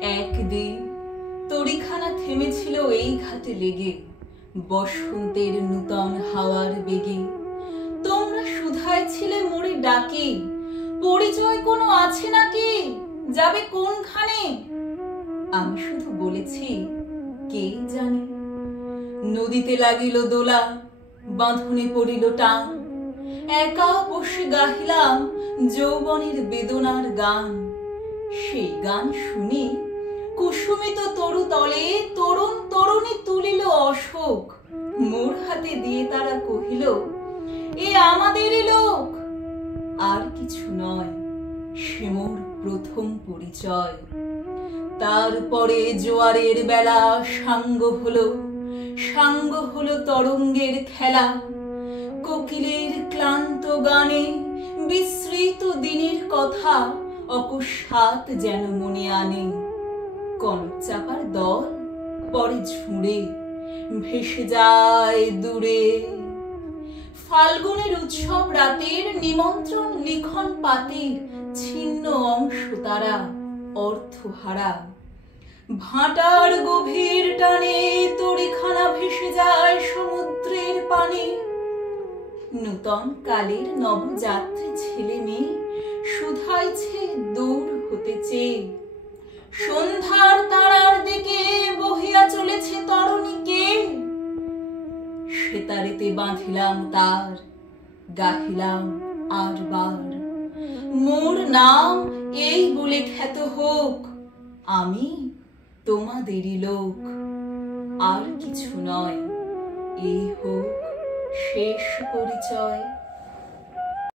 একদিন তরিখানা থেমেছিল এই ঘাটে লেগে, বসন্তের নূতন হাওয়ার বেগে। তোমরা শুধায় ছিলে মোরে ডাকে, পরিচয় কোনো আছে নাকি, যাবে কোনখানে? আমি শুধু বলেছি কে জানে। নদীতে লাগিল দোলা, বাঁধনে পড়িল টান, একা বসে গাহিলাম যৌবনের বেদনার গান। সেই গান শুনি কুসুমিত তরু তলে তরুণ তরুণী তুলিল অশোক। মোর হাতে দিয়ে তারা কহিল, এ আমাদেরই লোক। আর কিছু নয়, সে মোর প্রথম পরিচয়। তারপরে জোয়ারের বেলা সাঙ্গ হলো তরঙ্গের খেলা। কোকিলের ক্লান্ত গানে বিস্মৃত দিনের কথা অকস্মাৎ যেন মনে আনে। কনক চাপার দল পরে ঝুড়ে ভেসে যায় দূরে। ফাল্গুনের উৎসব রাতের নিমন্ত্রণ লিখন পাতের ছিন্ন অংশ তারা অর্থহারা। ভাটার গভীর টানে তরিখানা ভেসে যায় সমুদ্রের পানে। নূতন কালের নবযাত্রী ছেলে মেয়ে শুধাইছে দূর হতে চেয়ে। সন্ধ্যার তারার দিকে বহিয়া চলেছে তরণীকে। সেতারেতে বাঁধিলাম তার, গাহিলাম আর বার, মোর নাম এই বলে খ্যাত হোক, আমি তোমাদেরই লোক। আর কিছু নয়, এই হোক শেষ পরিচয়।